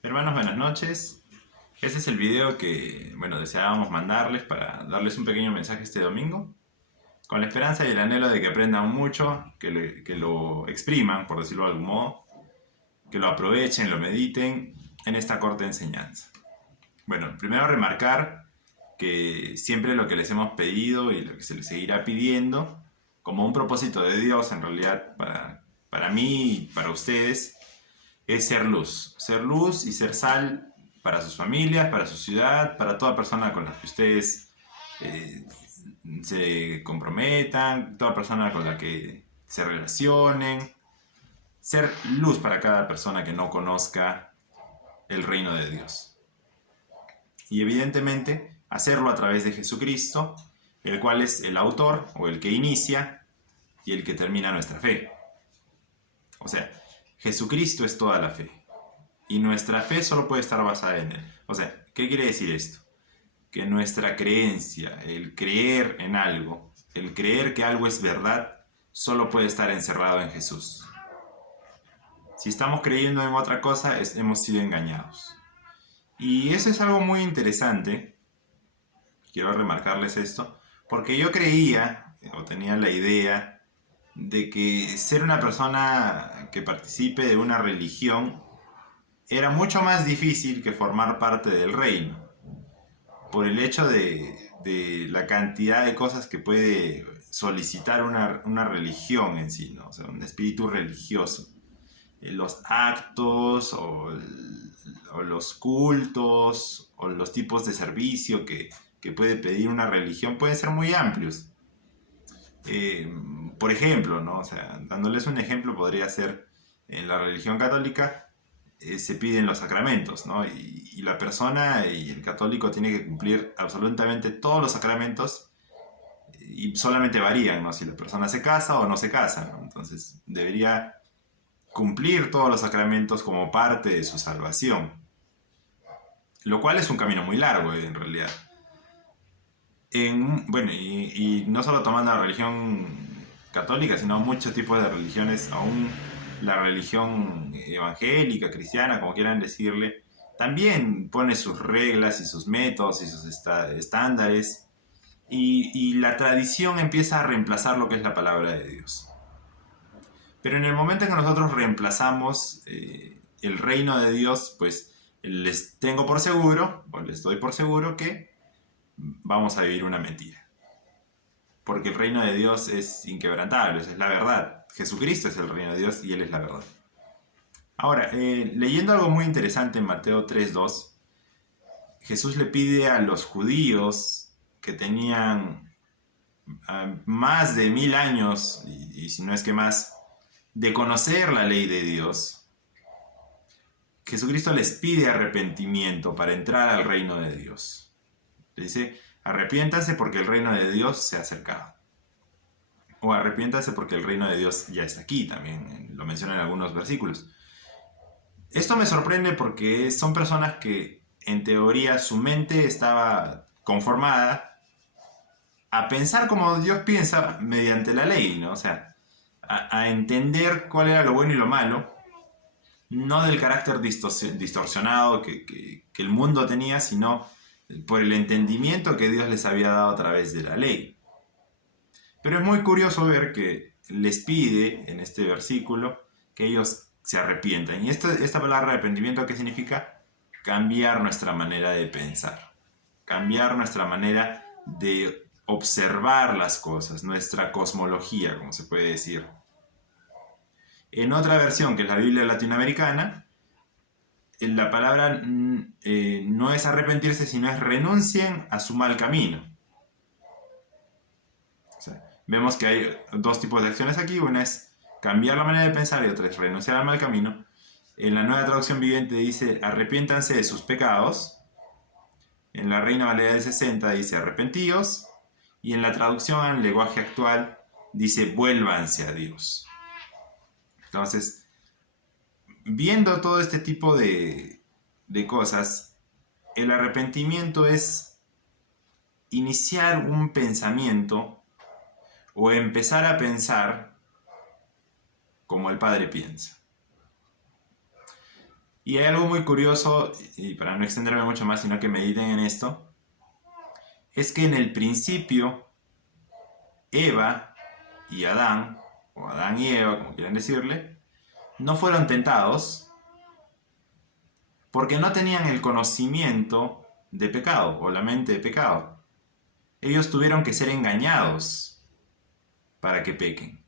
Hermanos, buenas noches. Este es el video que, deseábamos mandarles para darles un pequeño mensaje este domingo, con la esperanza y el anhelo de que aprendan mucho, que lo expriman, por decirlo de algún modo, que lo aprovechen, lo mediten en esta corta enseñanza. Bueno, primero remarcar que siempre lo que les hemos pedido y lo que se les seguirá pidiendo, como un propósito de Dios en realidad para mí y para ustedes, es ser luz y ser sal para sus familias, para su ciudad, para toda persona con la que ustedes eh, se comprometan, toda persona con la que se relacionen, ser luz para cada persona que no conozca el reino de Dios. Y evidentemente hacerlo a través de Jesucristo, el cual es el autor o el que inicia y el que termina nuestra fe. O sea, Jesucristo es toda la fe. Y nuestra fe solo puede estar basada en Él. O sea, ¿qué quiere decir esto? Que nuestra creencia, el creer en algo, el creer que algo es verdad, solo puede estar encerrado en Jesús. Si estamos creyendo en otra cosa, hemos sido engañados. Y eso es algo muy interesante. Quiero remarcarles esto. Porque yo creía, o tenía la idea, de que ser una persona que participe de una religión era mucho más difícil que formar parte del reino, por el hecho de la cantidad de cosas que puede solicitar una religión en sí, ¿no? O sea, un espíritu religioso. Los actos o los cultos o los tipos de servicio que puede pedir una religión pueden ser muy amplios. Eh, por ejemplo, ¿no? O sea, dándoles un ejemplo, podría ser en la religión católica se piden los sacramentos, ¿no? Y la persona y el católico tiene que cumplir absolutamente todos los sacramentos y solamente varían, ¿no? Si la persona se casa o no se casa, ¿no? Entonces debería cumplir todos los sacramentos como parte de su salvación, lo cual es un camino muy largo en realidad. Bueno, y no solo tomando la religión católica, sino muchos tipos de religiones, aún la religión evangélica, cristiana, como quieran decirle, también pone sus reglas y sus métodos y sus estándares, y la tradición empieza a reemplazar lo que es la palabra de Dios. Pero en el momento en que nosotros reemplazamos el reino de Dios, pues les tengo por seguro, o les doy por seguro que vamos a vivir una mentira. Porque el reino de Dios es inquebrantable, es la verdad. Jesucristo es el reino de Dios y Él es la verdad. Ahora, leyendo algo muy interesante en Mateo 3:2, Jesús le pide a los judíos que tenían más de 1000 años, y si no es que más, de conocer la ley de Dios. Jesucristo les pide arrepentimiento para entrar al reino de Dios. Le dice, arrepiéntanse porque el reino de Dios se ha acercado. O arrepiéntase porque el reino de Dios ya está aquí, también lo menciona en algunos versículos. Esto me sorprende porque son personas que en teoría su mente estaba conformada a pensar como Dios piensa mediante la ley, ¿no? O sea, a entender cuál era lo bueno y lo malo, no del carácter distorsionado que el mundo tenía, sino por el entendimiento que Dios les había dado a través de la ley. Pero es muy curioso ver que les pide en este versículo que ellos se arrepientan. Y esta palabra arrepentimiento, ¿qué significa? Cambiar nuestra manera de pensar, cambiar nuestra manera de observar las cosas, nuestra cosmología, como se puede decir. En otra versión, que es la Biblia latinoamericana, la palabra no es arrepentirse, sino es renuncien a su mal camino. O sea, vemos que hay dos tipos de acciones aquí. Una es cambiar la manera de pensar y otra es renunciar al mal camino. En la Nueva Traducción Viviente dice arrepiéntanse de sus pecados. En la Reina Valera del 60 dice arrepentíos. Y en la traducción al lenguaje actual dice vuélvanse a Dios. Entonces, viendo todo este tipo de cosas, el arrepentimiento es iniciar un pensamiento o empezar a pensar como el Padre piensa. Y hay algo muy curioso, y para no extenderme mucho más, sino que mediten en esto, es que en el principio Eva y Adán, o Adán y Eva, como quieran decirle, no fueron tentados porque no tenían el conocimiento de pecado o la mente de pecado. Ellos tuvieron que ser engañados para que pequen.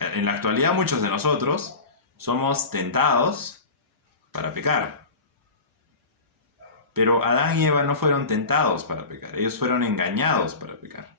En la actualidad muchos de nosotros somos tentados para pecar. Pero Adán y Eva no fueron tentados para pecar, ellos fueron engañados para pecar.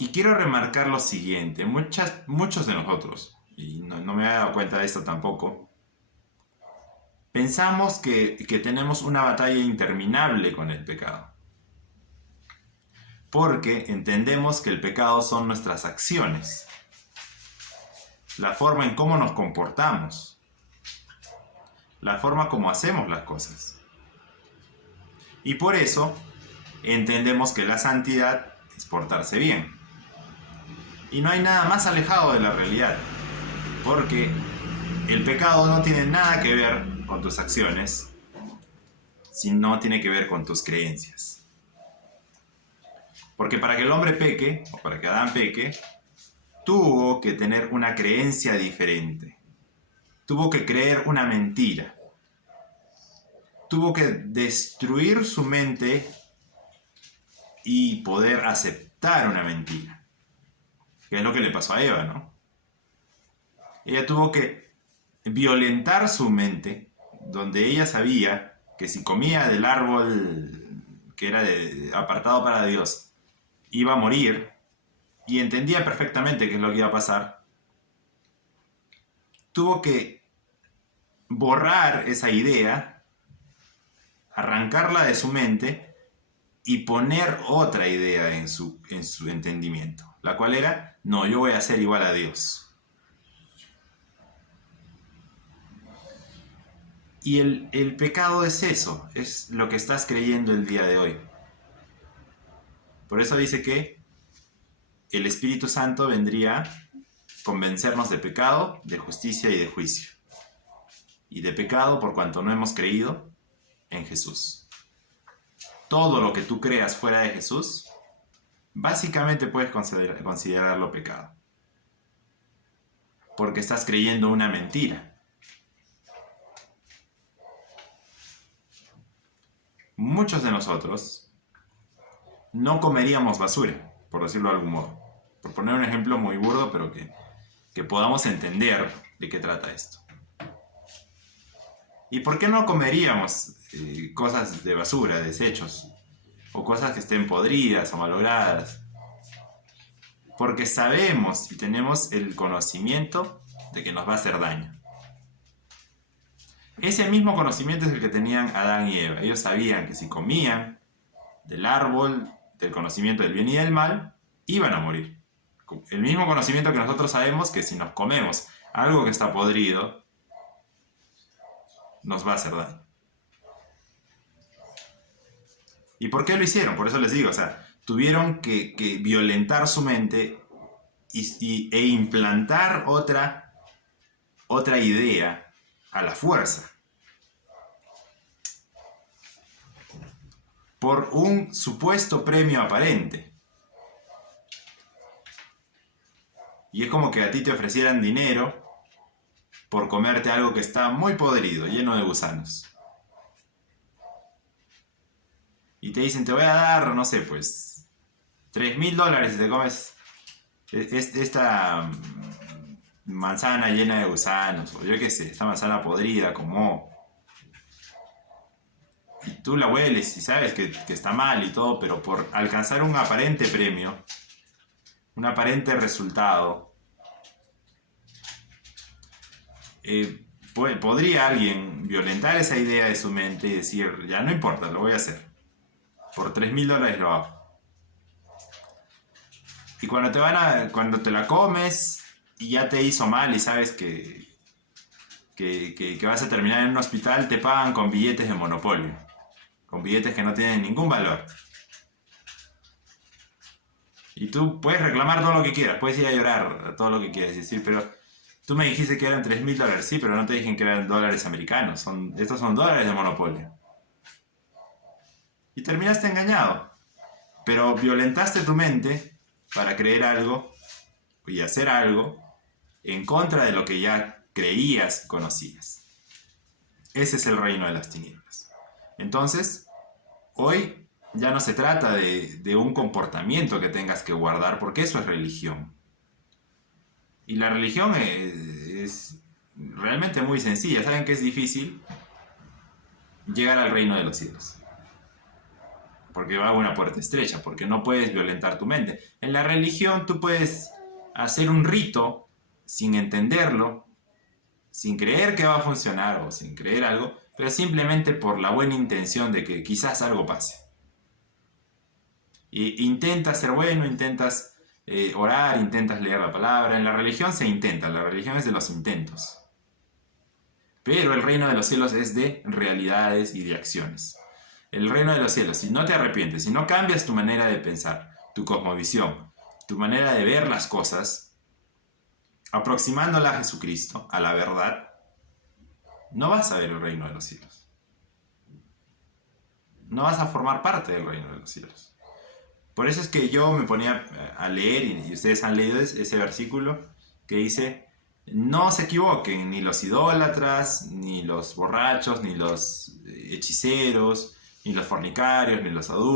Y quiero remarcar lo siguiente, muchos de nosotros, y no me he dado cuenta de esto tampoco, pensamos que tenemos una batalla interminable con el pecado. Porque entendemos que el pecado son nuestras acciones, la forma en cómo nos comportamos, la forma como hacemos las cosas. Y por eso entendemos que la santidad es portarse bien. Y no hay nada más alejado de la realidad, porque el pecado no tiene nada que ver con tus acciones, sino tiene que ver con tus creencias. Porque para que el hombre peque, o para que Adán peque, tuvo que tener una creencia diferente. Tuvo que creer una mentira. Tuvo que destruir su mente y poder aceptar una mentira. Que es lo que le pasó a Eva, ¿no? Ella tuvo que violentar su mente, donde ella sabía que si comía del árbol que era apartado para Dios, iba a morir, y entendía perfectamente qué es lo que iba a pasar. Tuvo que borrar esa idea, arrancarla de su mente y poner otra idea en su entendimiento, la cual era, no, yo voy a ser igual a Dios. Y el pecado es eso, es lo que estás creyendo el día de hoy. Por eso dice que el Espíritu Santo vendría a convencernos de pecado, de justicia y de juicio. Y de pecado por cuanto no hemos creído en Jesús. Todo lo que tú creas fuera de Jesús, básicamente puedes considerarlo pecado. Porque estás creyendo una mentira. Muchos de nosotros no comeríamos basura, por decirlo de algún modo. Por poner un ejemplo muy burdo, pero que podamos entender de qué trata esto. ¿Y por qué no comeríamos cosas de basura, desechos? O cosas que estén podridas o malogradas. Porque sabemos y tenemos el conocimiento de que nos va a hacer daño. Ese mismo conocimiento es el que tenían Adán y Eva. Ellos sabían que si comían del árbol del conocimiento del bien y del mal, iban a morir. El mismo conocimiento que nosotros sabemos que si nos comemos algo que está podrido, nos va a hacer daño. ¿Y por qué lo hicieron? Por eso les digo, tuvieron que violentar su mente e implantar otra idea a la fuerza. Por un supuesto premio aparente. Y es como que a ti te ofrecieran dinero por comerte algo que está muy podrido, lleno de gusanos. Y te dicen, te voy a dar, no sé, pues, $3,000 si te comes esta manzana llena de gusanos, o yo qué sé, esta manzana podrida como... Y tú la hueles y sabes que está mal y todo, pero por alcanzar un aparente premio, un aparente resultado, podría alguien violentar esa idea de su mente y decir, ya no importa, lo voy a hacer. Por $3,000 lo hago. Y cuando te la comes y ya te hizo mal y sabes que vas a terminar en un hospital, te pagan con billetes de monopolio. Con billetes que no tienen ningún valor. Y tú puedes reclamar todo lo que quieras, puedes ir a llorar todo lo que quieras, decir, pero Tú me dijiste que eran $3.000, sí, pero no te dije que eran dólares americanos. Estos son dólares de monopolio. Y terminaste engañado. Pero violentaste tu mente para creer algo y hacer algo en contra de lo que ya creías y conocías. Ese es el reino de las tinieblas. Entonces, hoy ya no se trata de un comportamiento que tengas que guardar, porque eso es religión. Y la religión es realmente muy sencilla. ¿Saben que es difícil? Llegar al reino de los cielos. Porque va a una puerta estrecha, porque no puedes violentar tu mente. En la religión tú puedes hacer un rito sin entenderlo, sin creer que va a funcionar o sin creer algo, pero simplemente por la buena intención de que quizás algo pase. Y intentas ser bueno, intentas orar, intentas leer la palabra. En la religión se intenta, la religión es de los intentos. Pero el reino de los cielos es de realidades y de acciones. El reino de los cielos, si no te arrepientes, si no cambias tu manera de pensar, tu cosmovisión, tu manera de ver las cosas, aproximándola a Jesucristo, a la verdad, no vas a ver el reino de los cielos. No vas a formar parte del reino de los cielos. Por eso es que yo me ponía a leer, y ustedes han leído ese versículo que dice: no se equivoquen, ni los idólatras, ni los borrachos, ni los hechiceros, ni los fornicarios, ni los adúlteros,